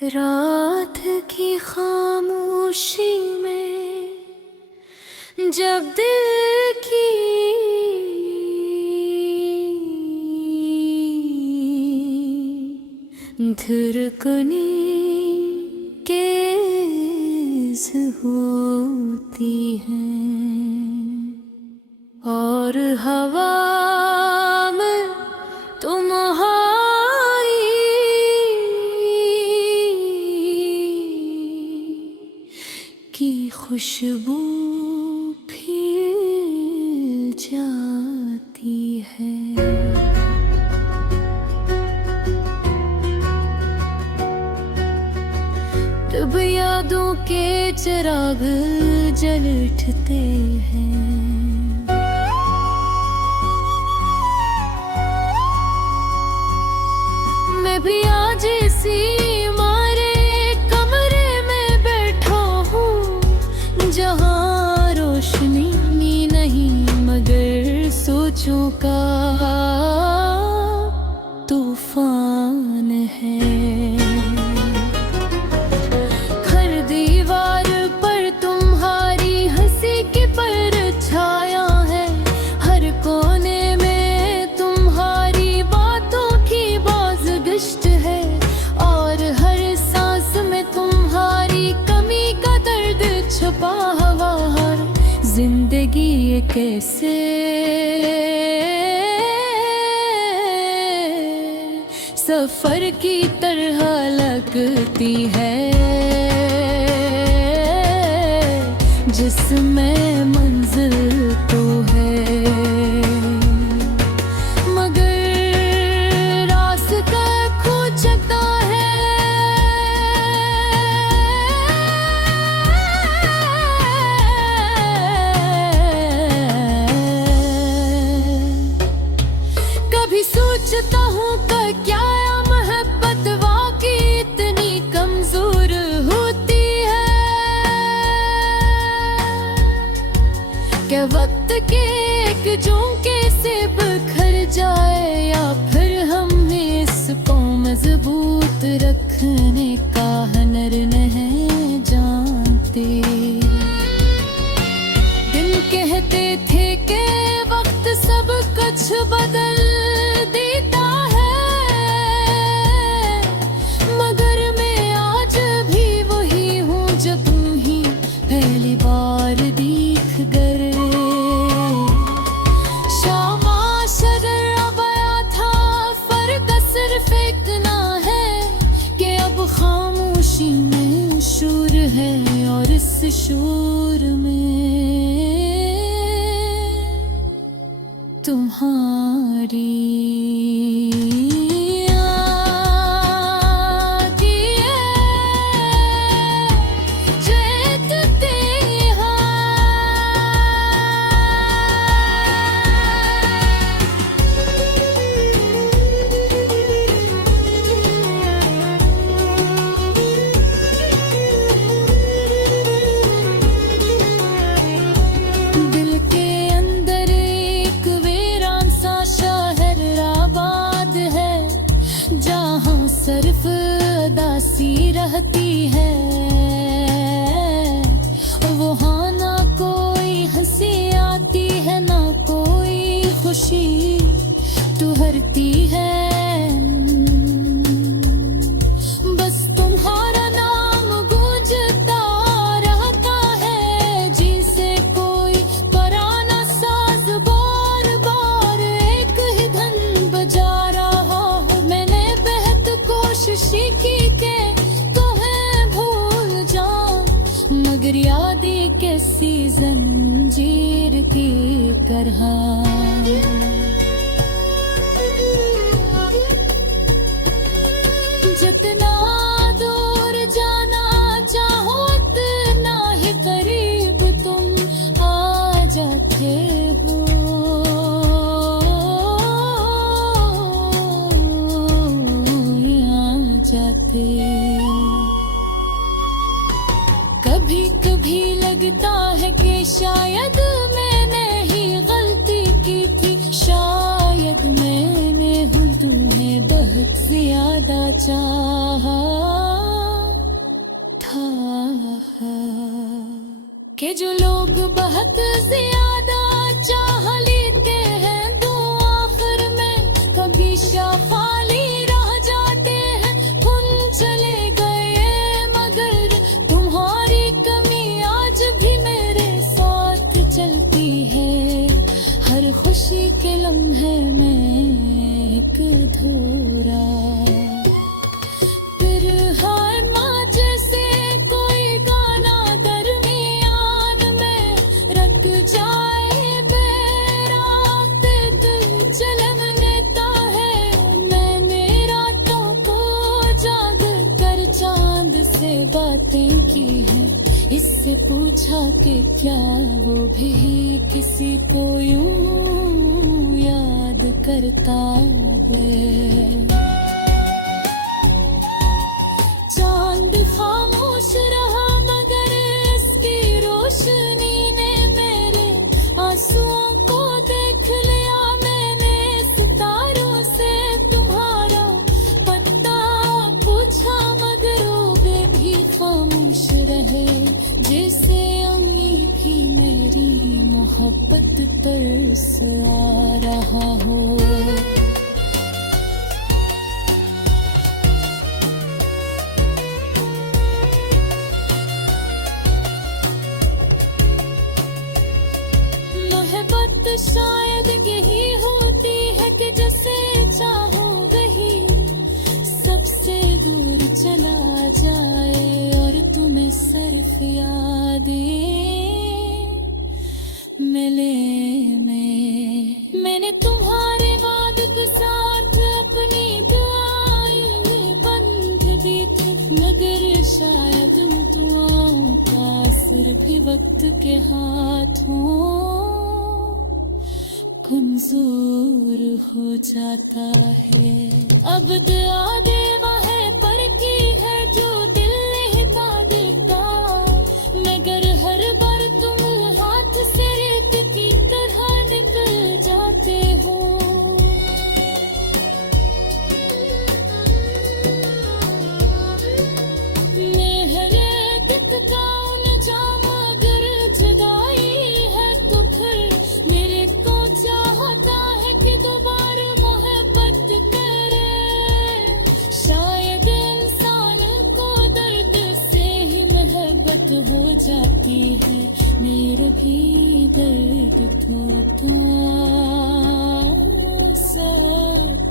रात की खामोशी में जब दिल की धड़कनें तेज होती हैं और हवा में की खुशबू फैल जाती है। तब यादों के चिराग जल उठते हैं। मैं भी आज इसी जहाँ रोशनी नहीं मगर सोचों का तूफान है। हर दीवार पर तुम्हारी हंसी की परछाया है। हर कोने में तुम्हारी बातों की बाज़गिश्त है और हर सांस में तुम्हारी कमी का दर्द छुपा हुआ है। जिंदगी ये कैसे सफर की तरह लगती है जिसमें मंजिल तो है मगर रास्ता खो जाता है। कभी सोचता हूँ कि क्या मोहब्बत वाकई इतनी कमजोर होती है। क्या वक्त के एक झोंके से बिखर जाए या फिर हम इसको मजबूत रखने का हुनर नहीं जानते। दिन कहते थे कि वक्त सब कुछ बदल देता है मगर मैं आज भी वही हूँ जो तुम ही पहली बार देख गए। शामा शजर आया था फर्क सिर्फ इतना है कि अब खामोशी में शोर है और इस शोर में तुम्हारी सिर्फ दासी रहती है। वहाँ ना कोई हंसी आती है ना कोई खुशी ठहरती है। बस तुम्हारा नाम गूंजता रहता है जिसे कोई पुराना साज बार बार एक ही धन बजा रहा हो। मैंने कोशिश की के तुम्हें भूल जाऊं मगर यादें कैसी जंजीर की तरह जितना दूर जाना चाहो उतना ही करीब तुम आ जाते हो। कभी कभी लगता है कि शायद मैंने ही गलती की थी। शायद मैंने तुम्हें बहुत ज्यादा चाहा। कि जो लोग बहुत ज्यादा चाह लेते हैं तो आखिर में कभी खाली रह जाते हैं। उन चले गए मगर तुम्हारी कमी आज भी मेरे साथ चलती है। हर खुशी के लम्हे में एक धोरा बातें की है। इससे पूछा कि क्या वो भी किसी को यूं याद करता है। चांद खामोश रहा मगर इसकी रोशनी ने मेरे आंसुओं को देख लिया। मैंने सितारों से तुम्हारा पता पूछा मगर वे भी खामोश रहे। जैसे अमी भी मेरी मोहब्बत तरस आ रहा हो। मोहब्बत शायद यही होती है कि जैसे चाहो वही सबसे दूर चला जाए और तुम्हें सिर्फ यादें मिले में। मैंने तुम्हारे वादे के साथ अपनी दुआएं में बंध दी थी मगर शायद दुआओं का असर भी वक्त के हाथों कमजोर हो जाता है। अब दुआ देवा है पर की है जो दिल नहीं था देता मगर हर बार तुम हाथ से रेत की तरह निकल जाते हो। मैं हर गीत गाऊं न जाऊं अगर जुदाई है तो फिर मेरे को चाहता है कि दोबारा मोहब्बत करे। शायद इंसान को दर्द से ही मोहब्बत हो जाती है। मेरा भी दर्द तो सब